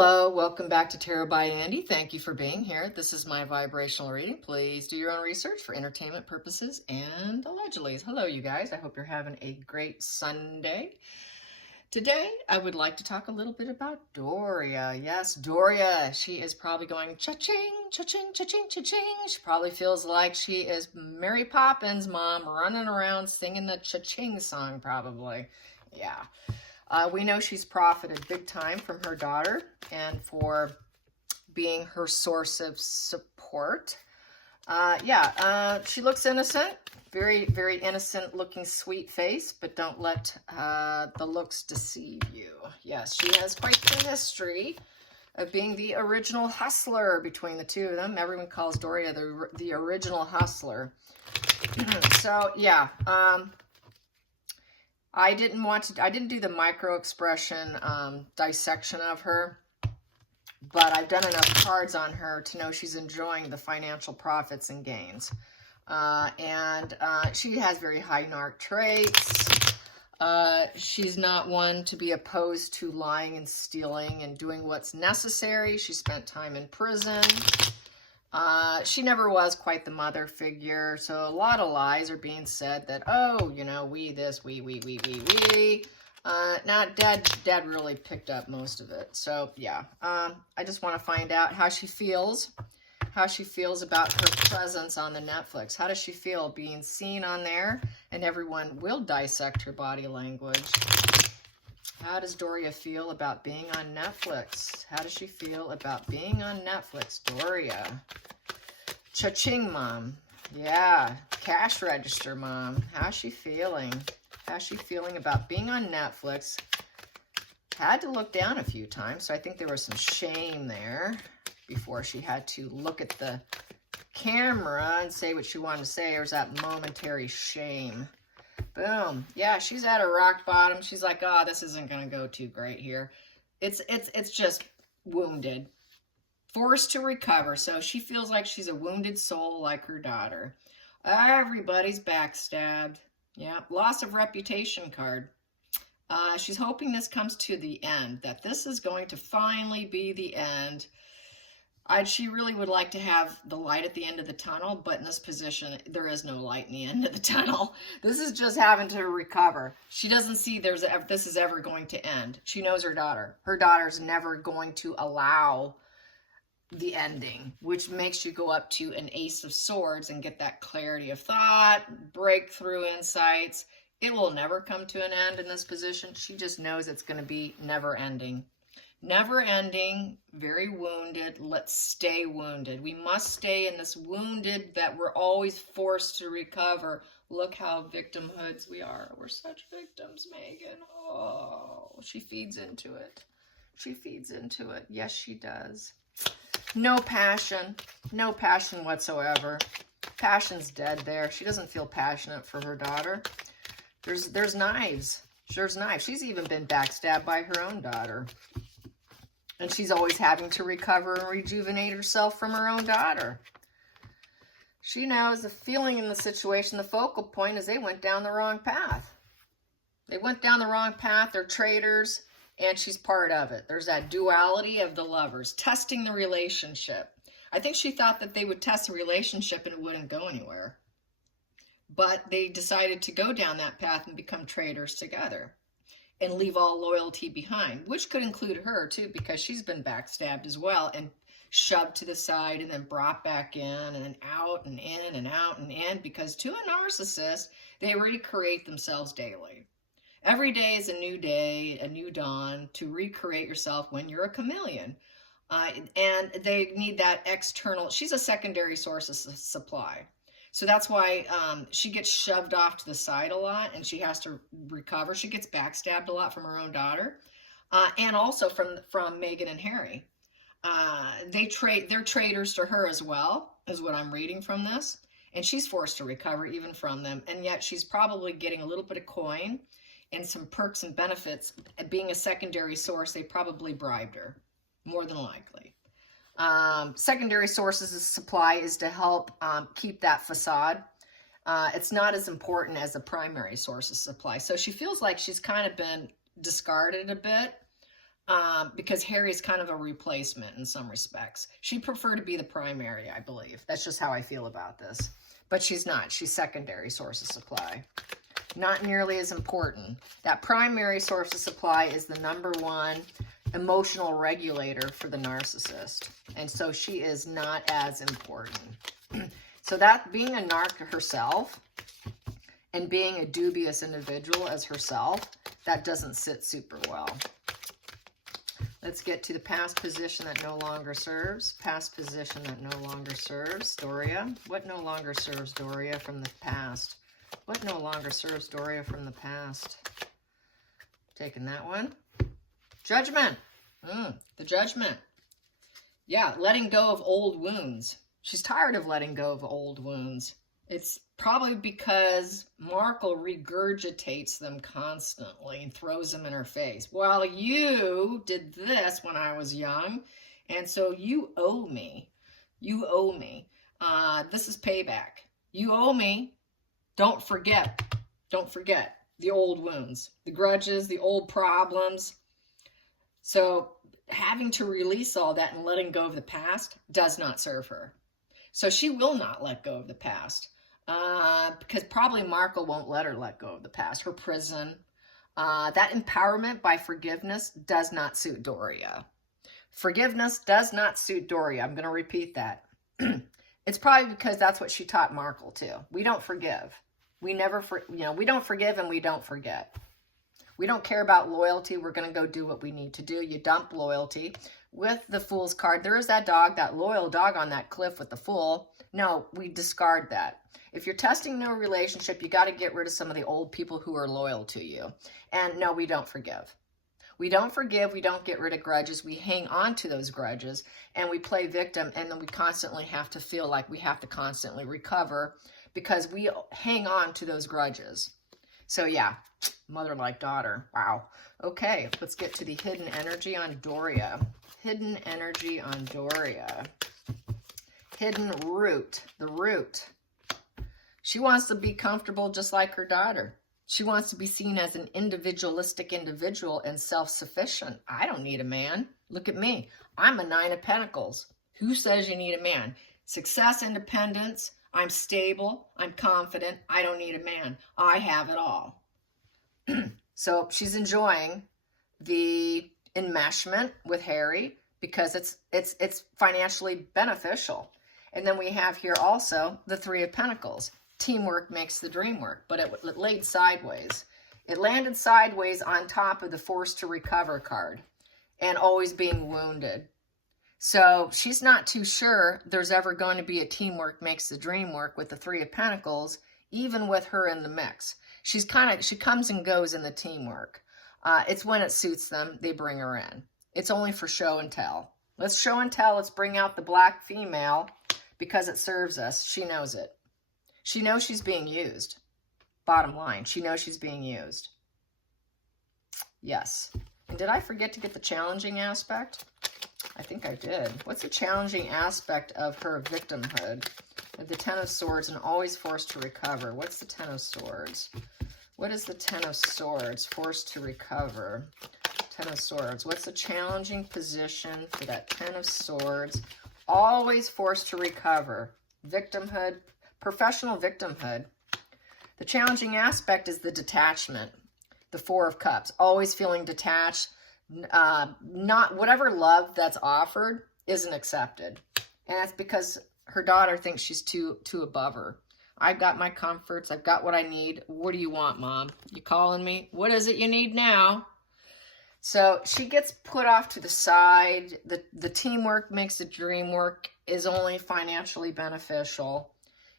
Hello, welcome back to Tarot by Andy. Thank you for being here. This is my vibrational reading. Please do your own research for entertainment purposes and allegedly. Hello, you guys. I hope you're having a great Sunday. Today, I would like to talk a little bit about Doria. Yes, Doria. She is probably going cha-ching, cha-ching, cha-ching, cha-ching. She probably feels like she is Mary Poppins' mom running around singing the cha-ching song, probably. Yeah. We know she's profited big time from her daughter and for being her source of support. She looks innocent, very, very innocent looking sweet face, but don't let the looks deceive you. Yes, she has quite the history of being the original hustler between the two of them. Everyone calls Doria the original hustler. So, yeah. I didn't do the micro expression dissection of her, but I've done enough cards on her to know she's enjoying the financial profits and gains. She has very high narc traits. She's not one to be opposed to lying and stealing and doing what's necessary. She spent time in prison. She never was quite the mother figure, so a lot of lies are being said that, oh, you know, we this, we. Dad really picked up most of it. So, yeah, I just want to find out how she feels about her presence on the Netflix. How does she feel being seen on there? And everyone will dissect her body language. How does Doria feel about being on Netflix? How does she feel about being on Netflix? Doria. Cha-ching mom. Yeah. Cash register mom. How's she feeling? How's she feeling about being on Netflix? Had to look down a few times, so I think there was some shame there before she had to look at the camera and say what she wanted to say. There's that momentary shame. Boom. Yeah, she's at a rock bottom. She's like, oh, this isn't going to go too great here. It's just wounded. Forced to recover. So she feels like she's a wounded soul like her daughter. Everybody's backstabbed. Yeah, loss of reputation card. She's hoping this comes to the end, that this is going to finally be the end. She really would like to have the light at the end of the tunnel, but in this position, there is no light in the end of the tunnel. This is just having to recover. She doesn't see this is ever going to end. She knows her daughter. Her daughter's never going to allow the ending, which makes you go up to an Ace of Swords and get that clarity of thought, breakthrough insights. It will never come to an end in this position. She just knows it's going to be never ending. Never ending, very wounded. Let's stay wounded. We must stay in this wounded that we're always forced to recover. Look how victimhoods we are. We're such victims, Megan. Oh, she feeds into it. She feeds into it. Yes, she does. No passion. No passion whatsoever. Passion's dead there. She doesn't feel passionate for her daughter. There's knives. There's knives. She's even been backstabbed by her own daughter. And she's always having to recover and rejuvenate herself from her own daughter. She knows the feeling in the situation, the focal point is they went down the wrong path. They went down the wrong path. They're traitors, and she's part of it. There's that duality of the lovers, testing the relationship. I think she thought that they would test the relationship and it wouldn't go anywhere. But they decided to go down that path and become traitors together and leave all loyalty behind, which could include her too, because she's been backstabbed as well and shoved to the side and then brought back in and then out and in and out and in, because to a narcissist, they recreate themselves daily. Every day is a new day, a new dawn to recreate yourself when you're a chameleon. And they need that external, she's a secondary source of supply. So that's why she gets shoved off to the side a lot and she has to recover. She gets backstabbed a lot from her own daughter and also from Meghan and Harry. They're traitors to her as well, is what I'm reading from this. And she's forced to recover even from them. And yet she's probably getting a little bit of coin and some perks and benefits. Being a secondary source, they probably bribed her, more than likely. Secondary sources of supply is to help keep that facade. It's not as important as the primary source of supply. So she feels like she's kind of been discarded a bit. because Harry's kind of a replacement in some respects. She'd prefer to be the primary, I believe. That's just how I feel about this. But she's not. She's secondary source of supply. Not nearly as important. That primary source of supply is the #1 emotional regulator for the narcissist. And so she is not as important. So that being a narc herself and being a dubious individual as herself, that doesn't sit super well. Let's get to the past position that no longer serves. Past position that no longer serves. Doria. What no longer serves Doria from the past? What no longer serves Doria from the past? Taking that one. Judgment. The Judgment. Yeah, letting go of old wounds. She's tired of letting go of old wounds. It's probably because Markle regurgitates them constantly and throws them in her face. Well, you did this when I was young, and so you owe me. You owe me. This is payback. You owe me. Don't forget. Don't forget the old wounds, the grudges, the old problems. So having to release all that and letting go of the past does not serve her. So she will not let go of the past. Because probably Markle won't let her let go of the past. Her prison. That empowerment by forgiveness does not suit Doria. Forgiveness does not suit Doria. I'm going to repeat that. It's probably because that's what she taught Markle too. We don't forgive. We never, we don't forgive and we don't forget. We don't care about loyalty. We're going to go do what we need to do. You dump loyalty. With the Fool's card, there is that dog, that loyal dog on that cliff with the Fool. No, we discard that. If you're testing no relationship, you got to get rid of some of the old people who are loyal to you. And no, we don't forgive. We don't forgive. We don't get rid of grudges. We hang on to those grudges and we play victim. And then we constantly have to feel like we have to constantly recover because we hang on to those grudges. So yeah, mother like daughter. Wow. Okay, let's get to the hidden energy on Doria. Hidden energy on Doria. Hidden root. The root. She wants to be comfortable just like her daughter. She wants to be seen as an individualistic individual and self-sufficient. I don't need a man. Look at me. I'm a 9 of Pentacles. Who says you need a man? Success, independence. I'm stable. I'm confident. I don't need a man. I have it all. So she's enjoying the enmeshment with Harry because it's financially beneficial. And then we have here also the 3 of Pentacles. Teamwork makes the dream work, but it laid sideways. It landed sideways on top of the forced to recover card and always being wounded. So she's not too sure there's ever going to be a teamwork makes the dream work with the 3 of Pentacles, even with her in the mix. She comes and goes in the teamwork. It's when it suits them, they bring her in. It's only for show and tell. Let's show and tell. Let's bring out the black female because it serves us. She knows it. She knows she's being used. Bottom line, she knows she's being used. Yes. And did I forget to get the challenging aspect? I think I did. What's the challenging aspect of her victimhood? The 10 of Swords and always forced to recover. What's the 10 of Swords? What is the 10 of Swords? Forced to recover. 10 of Swords. What's the challenging position for that 10 of Swords? Always forced to recover. Victimhood. Professional victimhood. The challenging aspect is the detachment. The 4 of Cups. Always feeling detached. Not whatever love that's offered isn't accepted. And that's because her daughter thinks she's too above her. I've got my comforts. I've got what I need. What do you want, Mom? You calling me? What is it you need now? So she gets put off to the side. The teamwork makes the dream work is only financially beneficial.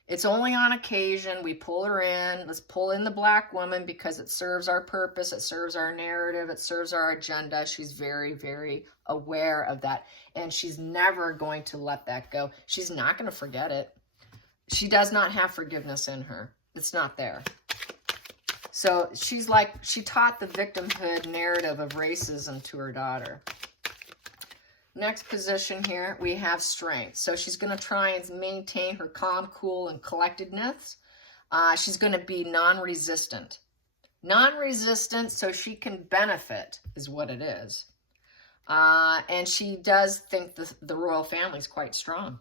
It's only on occasion. We pull her in. Let's pull in the black woman because it serves our purpose. It serves our narrative. It serves our agenda. She's very, very aware of that. And she's never going to let that go. She's not going to forget it. She does not have forgiveness in her. It's not there. So she's like, she taught the victimhood narrative of racism to her daughter. Next position here, we have strength. So she's going to try and maintain her calm, cool, and collectedness. She's going to be non-resistant. Non-resistant so she can benefit is what it is. And she does think the royal family is quite strong.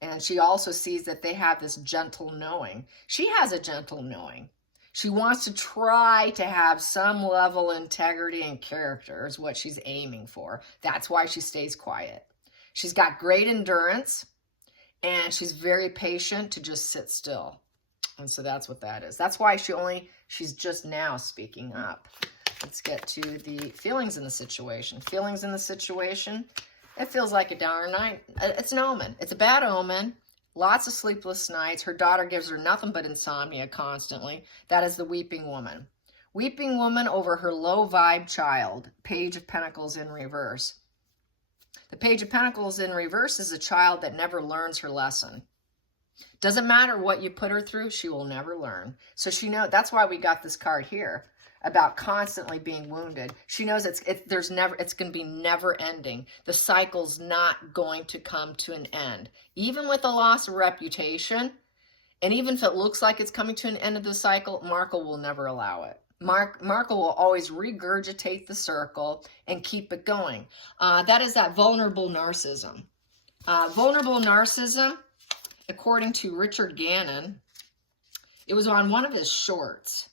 And she also sees that they have this gentle knowing. She has a gentle knowing. She wants to try to have some level of integrity and character is what she's aiming for. That's why she stays quiet. She's got great endurance, and she's very patient to just sit still. And so that's what that is. That's why she's just now speaking up. Let's get to the feelings in the situation. Feelings in the situation. It feels like a downer night. It's an omen. It's a bad omen. Lots of sleepless nights. Her daughter gives her nothing but insomnia constantly. That is the weeping woman. Weeping woman over her low vibe child. Page of Pentacles in reverse. The Page of Pentacles in reverse is a child that never learns her lesson. Doesn't matter what you put her through, she will never learn. So that's why we got this card here about constantly being wounded. She knows it's going to be never ending. The cycle's not going to come to an end. Even with the loss of reputation, and even if it looks like it's coming to an end of the cycle, Markle will never allow it. Markle will always regurgitate the circle and keep it going. That is that vulnerable narcissism. Vulnerable narcissism, according to Richard Gannon, it was on one of his shorts.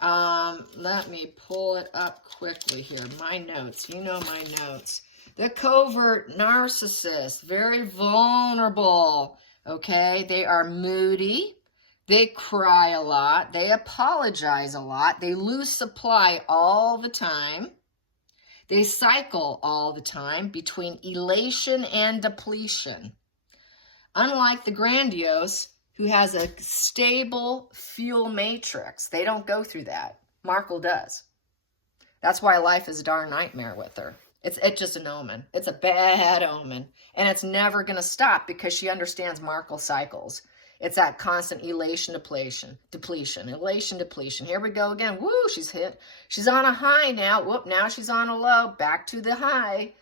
Let me pull it up quickly here. My notes. You know my notes. The covert narcissist. Very vulnerable. Okay? They are moody. They cry a lot. They apologize a lot. They lose supply all the time. They cycle all the time between elation and depletion. Unlike the grandiose, who has a stable fuel matrix. They don't go through that. Markle does. That's why life is a darn nightmare with her. It's just an omen. It's a bad omen. And it's never going to stop because she understands Markle cycles. It's that constant elation, depletion, elation, depletion. Here we go again. Woo, she's hit. She's on a high now. Whoop, now she's on a low. Back to the high.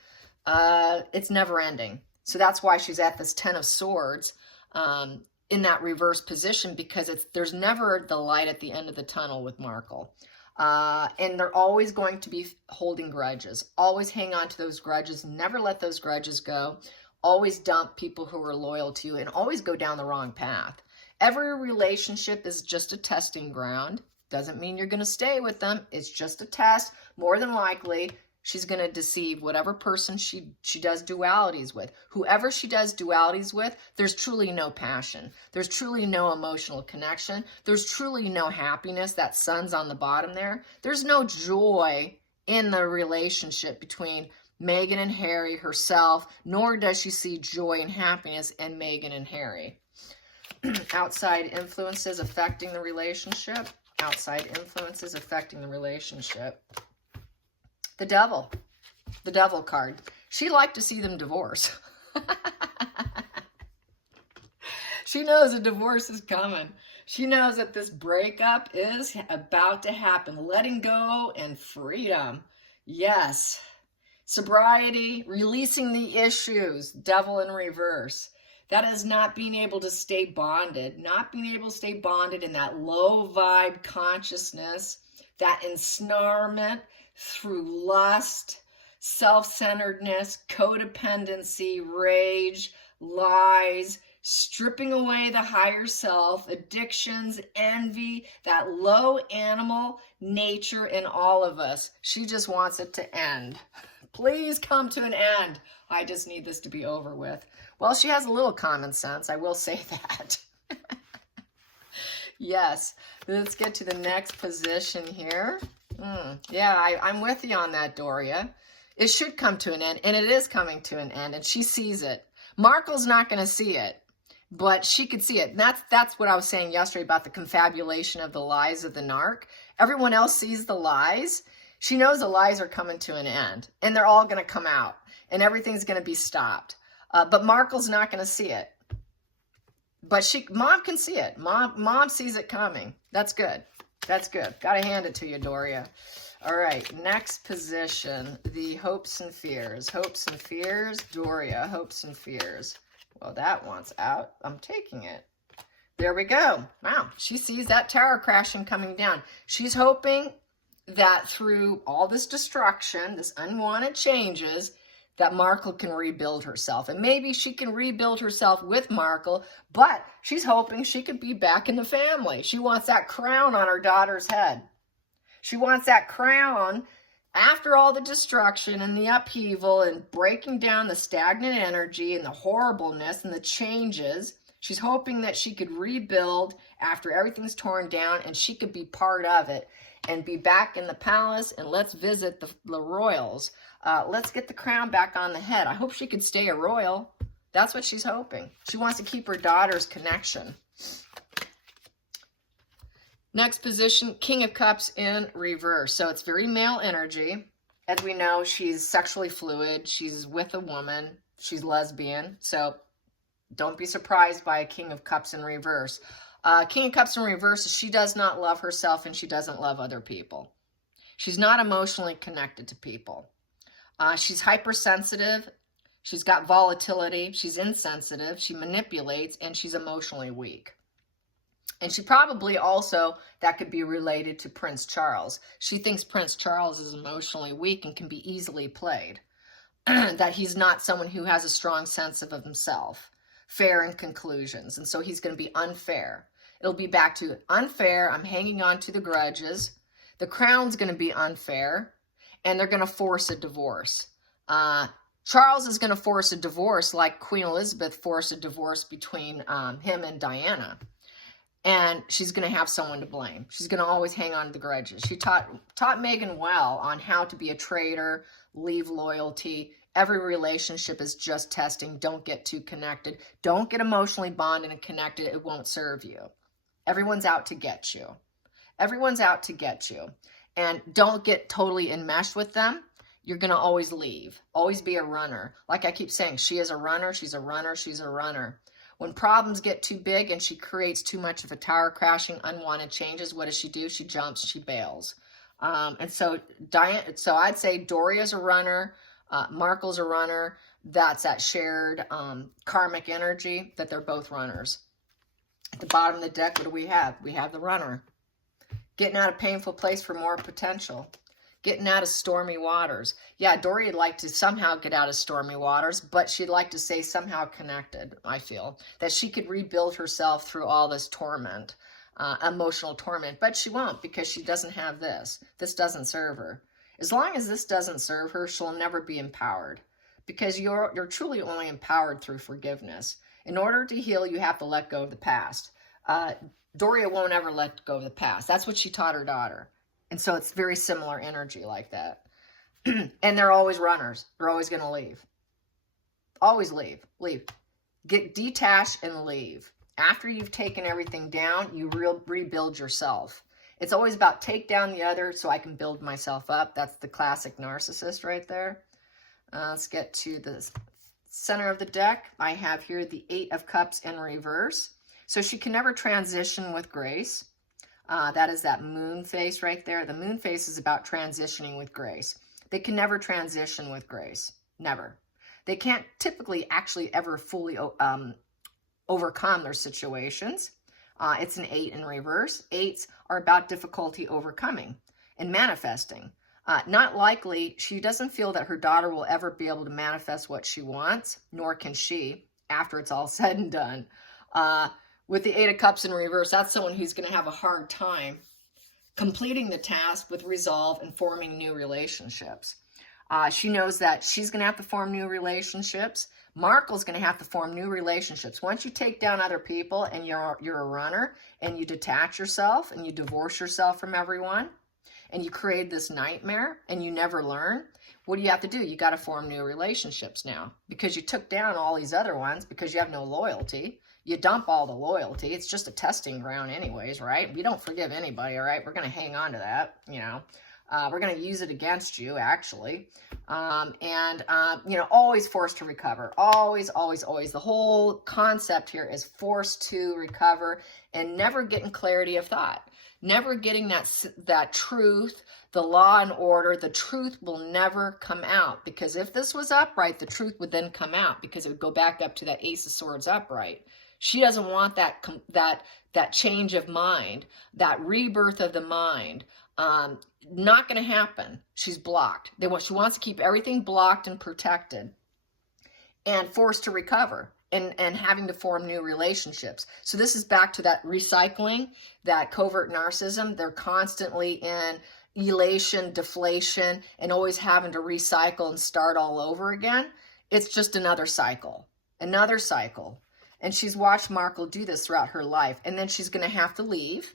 It's never ending. So that's why she's at this 10 of Swords. In that reverse position, because there's never the light at the end of the tunnel with Markle. And they're always going to be holding grudges. Always hang on to those grudges. Never let those grudges go. Always dump people who are loyal to you and always go down the wrong path. Every relationship is just a testing ground. Doesn't mean you're going to stay with them. It's just a test. More than likely, she's going to deceive whatever person she does dualities with. Whoever she does dualities with, there's truly no passion. There's truly no emotional connection. There's truly no happiness. That sun's on the bottom there. There's no joy in the relationship between Meghan and Harry herself, nor does she see joy and happiness in Meghan and Harry. Outside influences affecting the relationship. Outside influences affecting the relationship. The devil card. She'd like to see them divorce. She knows a divorce is coming. She knows that this breakup is about to happen. Letting go and freedom. Yes. Sobriety, releasing the issues. Devil in reverse. That is not being able to stay bonded. Not being able to stay bonded in that low vibe consciousness. That ensnarement through lust, self-centeredness, codependency, rage, lies, stripping away the higher self, addictions, envy, that low animal nature in all of us. She just wants it to end. Please come to an end. I just need this to be over with. Well, she has a little common sense. I will say that. Yes. Let's get to the next position here. Yeah, I'm with you on that, Doria. It should come to an end, and it is coming to an end, and she sees it. Markle's not going to see it, but she could see it. And that's what I was saying yesterday about the confabulation of the lies of the narc. Everyone else sees the lies. She knows the lies are coming to an end, and they're all going to come out, and everything's going to be stopped. But Markle's not going to see it. But Mom can see it. Mom sees it coming. That's good. That's good. Got to hand it to you, Doria. All right, next position, the hopes and fears. Hopes and fears, Doria, hopes and fears. Well, that one's out. I'm taking it. There we go. Wow, she sees that tower crashing coming down. She's hoping that through all this destruction, this unwanted changes, that Markle can rebuild herself. And maybe she can rebuild herself with Markle, but she's hoping she could be back in the family. She wants that crown on her daughter's head. She wants that crown after all the destruction and the upheaval and breaking down the stagnant energy and the horribleness and the changes. She's hoping that she could rebuild after everything's torn down and she could be part of it and be back in the palace, and let's visit the royals. Let's get the crown back on the head. I hope she could stay a royal. That's what she's hoping. She wants to keep her daughter's connection. Next position, King of Cups in reverse. So it's very male energy. As we know, she's sexually fluid. She's with a woman. She's lesbian. So don't be surprised by a King of Cups in reverse. King of Cups in reverse, she does not love herself and she doesn't love other people. She's not emotionally connected to people. She's hypersensitive. She's got volatility. She's insensitive. She manipulates, and she's emotionally weak. And she probably also, that could be related to Prince Charles. She thinks Prince Charles is emotionally weak and can be easily played. That he's not someone who has a strong sense of himself, fair in conclusions. And so he's going to be unfair. It'll be back to unfair. I'm hanging on to the grudges. The crown's going to be unfair. And they're going to force a divorce. Charles is going to force a divorce like Queen Elizabeth forced a divorce between him and Diana. And she's going to have someone to blame. She's going to always hang on to the grudges. She taught Meghan well on how to be a traitor, leave loyalty. Every relationship is just testing. Don't get too connected. Don't get emotionally bonded and connected. It won't serve you. Everyone's out to get you. Everyone's out to get you. And don't get totally enmeshed with them. You're going to always leave. Always be a runner. Like I keep saying, she is a runner. She's a runner. She's a runner. When problems get too big and she creates too much of a tower crashing, unwanted changes, what does she do? She jumps, she bails. And so I'd say Doria's a runner, Markle's a runner. That's that shared karmic energy, that they're both runners. At the bottom of the deck, what do we have? We have the runner. Getting out of painful place for more potential. Getting out of stormy waters. Yeah, Doria'd like to somehow get out of stormy waters, but she'd like to stay somehow connected, I feel. That she could rebuild herself through all this torment, emotional torment. But she won't, because she doesn't have this. This doesn't serve her. As long as this doesn't serve her, she'll never be empowered. Because you're truly only empowered through forgiveness. In order to heal, you have to let go of the past. Doria won't ever let go of the past. That's what she taught her daughter. And so it's very similar energy like that. And they're always runners. They're always going to leave. Always leave. Leave. Get detached and leave. After you've taken everything down, you rebuild yourself. It's always about take down the other so I can build myself up. That's the classic narcissist right there. Let's get to the center of the deck. I have here the 8 of Cups in reverse. So she can never transition with grace. That is that moon face right there. The moon face is about transitioning with grace. They can never transition with grace. Never. They can't typically actually ever fully overcome their situations. It's an 8 in reverse. 8s are about difficulty overcoming and manifesting. Not likely, she doesn't feel that her daughter will ever be able to manifest what she wants, nor can she after it's all said and done. With the 8 of Cups in reverse, that's someone who's going to have a hard time completing the task with resolve and forming new relationships. She knows that she's going to have to form new relationships. Markle's going to have to form new relationships. Once you take down other people and you're a runner and you detach yourself and you divorce yourself from everyone and you create this nightmare and you never learn, what do you have to do? You got to form new relationships now because you took down all these other ones because you have no loyalty. You dump all the loyalty. It's just a testing ground anyways, right? We don't forgive anybody, all right? We're going to hang on to that, you know. We're going to use it against you, actually. Always forced to recover. Always, always, always. The whole concept here is forced to recover and never getting clarity of thought. Never getting that truth, the law and order. The truth will never come out. Because if this was upright, the truth would then come out. Because it would go back up to that Ace of Swords upright. She doesn't want that change of mind, that rebirth of the mind. Not going to happen. She's blocked. She wants to keep everything blocked and protected, and forced to recover, and having to form new relationships. So this is back to that recycling, that covert narcissism. They're constantly in elation, deflation, and always having to recycle and start all over again. It's just another cycle, another cycle. And she's watched Markle do this throughout her life. And then she's going to have to leave.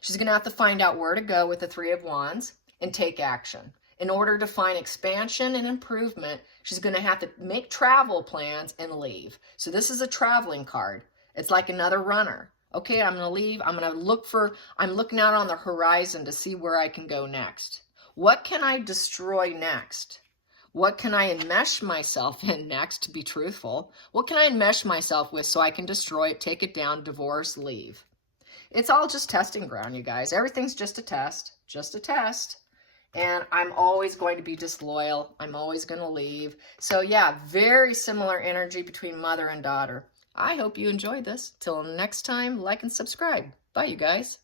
She's going to have to find out where to go with the Three of Wands and take action. In order to find expansion and improvement, she's going to have to make travel plans and leave. So this is a traveling card. It's like another runner. Okay, I'm going to leave. I'm looking out on the horizon to see where I can go next. What can I destroy next? What can I enmesh myself in next, to be truthful? What can I enmesh myself with so I can destroy it, take it down, divorce, leave? It's all just testing ground, you guys. Everything's just a test, just a test. And I'm always going to be disloyal. I'm always going to leave. So yeah, very similar energy between mother and daughter. I hope you enjoyed this. Till next time, like and subscribe. Bye, you guys.